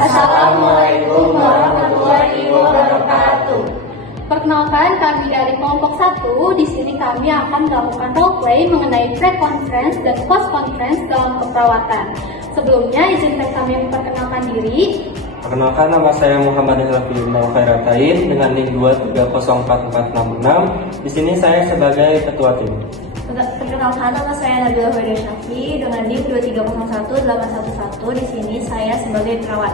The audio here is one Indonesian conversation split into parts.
Assalamualaikum warahmatullahi wabarakatuh. Perkenalkan, kami dari kelompok 1. Di sini kami akan melakukan roleplay mengenai pre-conference dan post-conference dalam keperawatan. Sebelumnya, izinkan kami memperkenalkan diri. Perkenalkan, nama saya Muhammad Hilafilullah Khairatain dengan NIM 2304466. Di sini saya sebagai ketua tim. Perkenalkan, nama saya Nabila Huda Syafi dengan NIM 2301811. Di sini saya sebagai perawat.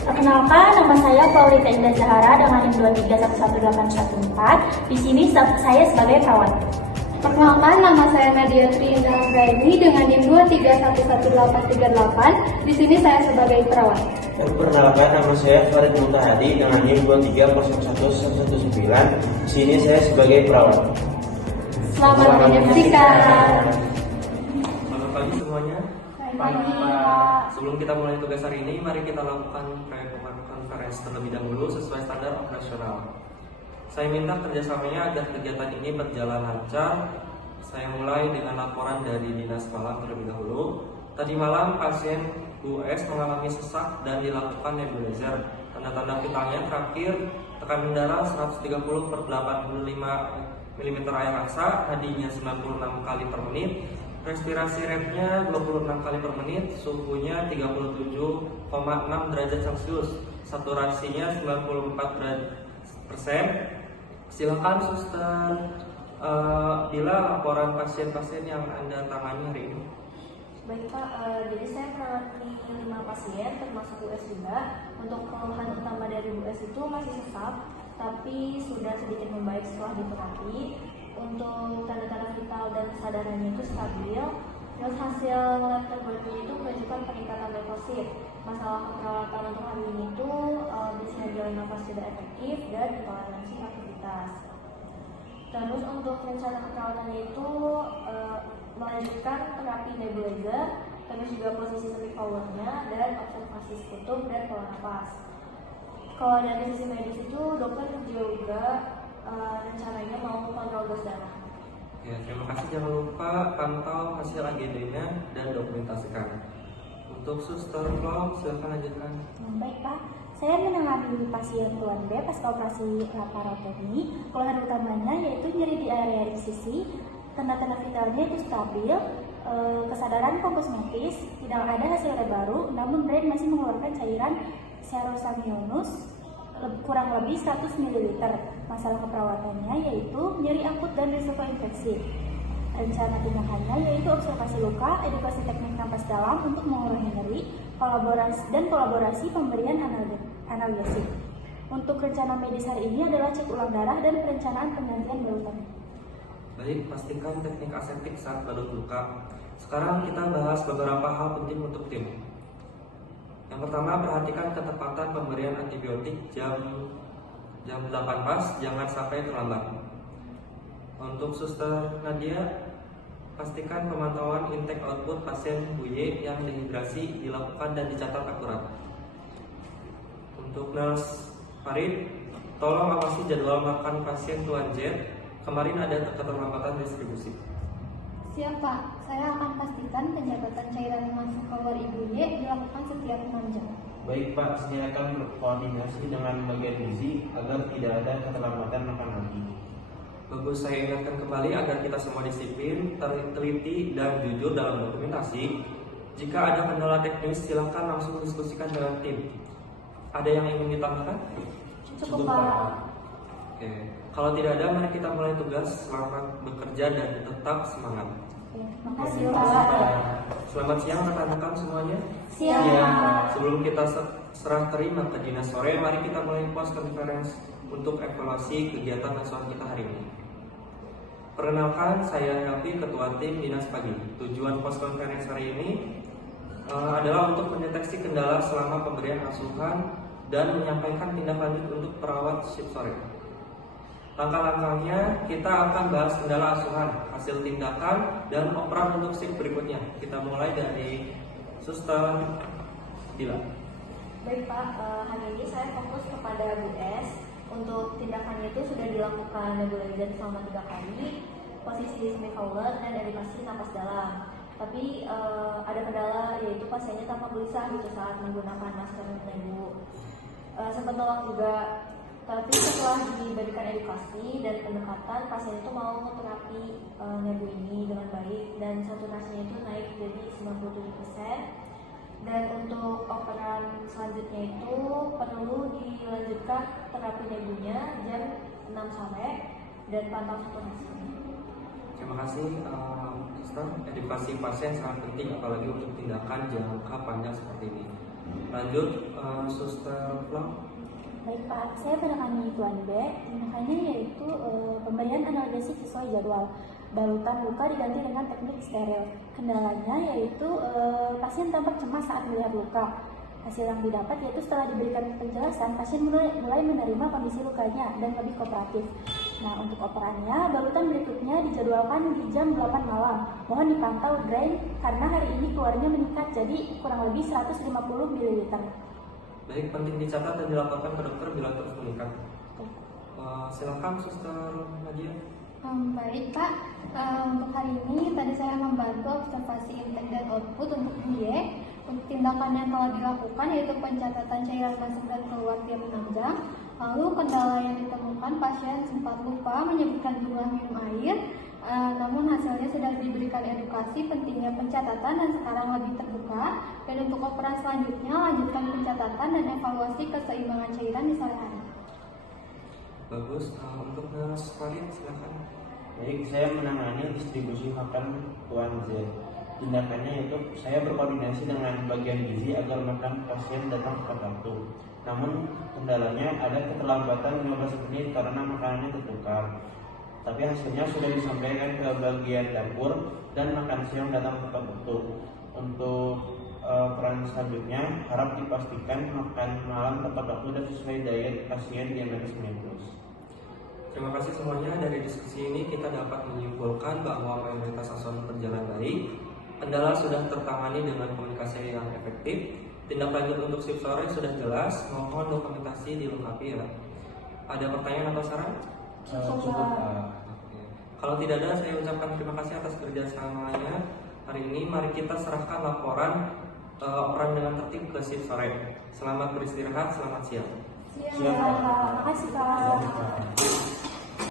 Perkenalkan, nama saya Paulita Indah Zahara dengan NIM 2311814. Di sini saya sebagai perawat. Perkenalkan, nama saya Nadia Tri Indah Anggraini dengan NIM 2311838. Di sini saya sebagai perawat. Perkenalkan, nama saya Farid Mutahadi dengan NIM 2301119. Di sini saya sebagai perawat. Selamat menyaksikan. Selamat pagi semuanya. Pagi, Pak. Sebelum kita mulai tugas hari ini, mari kita lakukan pre-conference terlebih dahulu sesuai standar operasional. Saya minta kerjasamanya agar kegiatan ini berjalan lancar. Saya mulai dengan laporan dari Dinas Malam terlebih dahulu. Tadi malam pasien US mengalami sesak dan dilakukan nebulizer. Tanda-tanda vitalnya terakhir tekanan darah 130/85 mm air raksa, nadinya 96 kali per menit, respirasi rate-nya 26 kali per menit, suhunya 37,6 derajat Celcius, saturasinya 94%. Silakan suster, bila laporan pasien-pasien yang Anda tangani hari ini. Baik Pak, jadi saya menangani 5 pasien termasuk US juga. Untuk keluhan utama dari US itu masih sesak, tapi sudah sedikit membaik setelah diterapi. Untuk tanda-tanda vital dan kesadarannya itu stabil. Terus hasil lab terbarunya itu menunjukkan peningkatan leukosit. Masalah keperawatan untuk hari ini itu biasanya jalan nafas tidak efektif dan intoleransi aktivitas. Terus untuk rencana keperawatannya itu melanjutkan terapi nebulizer, terus juga posisi semi forwardnya dan observasi sekutum dan pola nafas. Kalau dari sisi medis itu dokter juga rencananya mau kontrol gas darah. Ya, terima kasih. Jangan lupa pantau hasil AGD-nya dan dokumentasikan. Untuk suster Flo, silakan lanjutkan. Baik, Pak. Saya menangani pasien keluhan B pasca operasi laparotomi. Keluhan utamanya yaitu nyeri di area sisi, tanda-tanda vitalnya itu stabil, kesadaran kosmetis, tidak ada hasil lab baru, namun brain masih mengeluarkan cairan serosamionus kurang lebih 100 ml. Masalah keperawatannya yaitu nyeri akut dan risiko infeksi. Rencana tindakannya yaitu observasi luka, edukasi teknik napas dalam untuk mengurangi nyeri, kolaborasi pemberian analgesik. Untuk rencana medis hari ini adalah cek ulang darah dan perencanaan penggantian balutan. Baik, pastikan teknik aseptik saat balut luka. Sekarang kita bahas beberapa hal penting untuk tim. Yang pertama, perhatikan ketepatan pemberian antibiotik jam 8 pas, jangan sampai terlambat. Untuk suster Nadia, pastikan pemantauan intake output pasien BUY yang dehidrasi dilakukan dan dicatat akurat. Untuk nurse Farid, tolong awasi jadwal makan pasien Tuan Jet. Kemarin ada keterlambatan distribusi. Siap Pak, saya akan pastikan penjabatan cairan masuk keluar Ibu Y dilakukan setiap 6 jam. Baik Pak, saya akan berkoordinasi dengan bagian gizi agar tidak ada keterlambatan makan lagi. Bagus, saya ingatkan kembali agar kita semua disiplin, teliti, dan jujur dalam dokumentasi. Jika ada kendala teknis, silakan langsung diskusikan dengan tim. Ada yang ingin ditambahkan? Cukup, Pak. Oke. Kalau tidak ada, mari kita mulai tugas. Selamat bekerja dan tetap semangat. Makasih, Pak. Selamat siang rekan-rekan semuanya. Siap. Sebelum kita serah terima ke dinas sore, mari kita mulai post conference untuk evaluasi kegiatan nasional kita hari ini. Perkenalkan, saya Helvi, ketua tim dinas pagi. Tujuan post conference hari ini adalah untuk mendeteksi kendala selama pemberian asuhan dan menyampaikan tindak lanjut untuk perawat shift sore. Langkah-langkahnya, kita akan bahas kendala asuhan, hasil tindakan, dan operan untuk shift berikutnya. Kita mulai dari Suster Dila. Baik Pak, hari ini saya fokus kepada US. Untuk tindakannya itu sudah dilakukan nebulizer selama 3 kali, posisi semi forward dan edukasi napas dalam. Tapi ada kendala yaitu pasiennya tanpa gelisah gitu saat menggunakan masker nebu. sempat nolak juga. Tapi setelah diberikan edukasi dan pendekatan, pasien itu mau terapi nebu ini dengan baik dan saturasinya itu naik jadi 97%. Dan untuk operan selanjutnya itu perlu dilanjutkan terapi nebunya jam 6 sore dan pantau saturasi. Terima kasih, Suster. Edukasi pasien sangat penting, apalagi untuk tindakan jangka panjang seperti ini. Lanjut, Suster Flam. Baik Pak, saya menangani Tuan B. Tindakannya yaitu pemberian analgesik sesuai jadwal. Balutan luka diganti dengan teknik steril. Kendalanya yaitu pasien tampak cemas saat melihat luka. Hasil yang didapat yaitu setelah diberikan penjelasan, pasien mulai menerima kondisi lukanya dan lebih kooperatif. Nah, untuk operannya, balutan berikutnya dijadwalkan di jam 8 malam. Mohon dipantau drain karena hari ini keluarnya meningkat jadi kurang lebih 150 ml. Baik, penting dicatat dan dilaporkan ke dokter bila terus meningkat. Silakan, Suster Nadia. Baik Pak, untuk hari ini tadi saya membantu observasi intake dan output untuk Y. Untuk tindakan yang telah dilakukan yaitu pencatatan cairan masuk dan keluar tiap 6 jam. Lalu kendala yang ditemukan, pasien sempat lupa menyebutkan jumlah minum air, namun hasilnya sudah diberikan edukasi pentingnya pencatatan dan sekarang lebih terbuka. Dan untuk operan selanjutnya lanjutkan pencatatan dan evaluasi keseimbangan cairan di sore hari. Bagus, untuk nurse Farid silakan. Baik, saya menangani distribusi makan Tuan Z. Tindakannya yaitu saya berkoordinasi dengan bagian gizi agar makan pasien datang tepat waktu. Namun kendalanya ada keterlambatan 15 menit karena makanannya tertukar. Tapi hasilnya sudah disampaikan ke bagian dapur dan makan siang datang tepat waktu. Untuk peran selanjutnya harap dipastikan makan malam tepat waktu dan sesuai diet pasien diabetes mellitus. Terima kasih semuanya. Dari diskusi ini kita dapat menyimpulkan bahwa mayoritas asuhan berjalan baik, kendala sudah tertangani dengan komunikasi yang efektif, tindak lanjut untuk shift sore sudah jelas, mohon dokumentasi dilengkapi ya. Ada pertanyaan atau saran? Cukup. Kalau tidak ada, saya ucapkan terima kasih atas kerjasamanya hari ini. Mari kita serahkan laporan operan dengan tertib ke shift sore. Selamat beristirahat, selamat siang. Terima kasih Pak. Siap.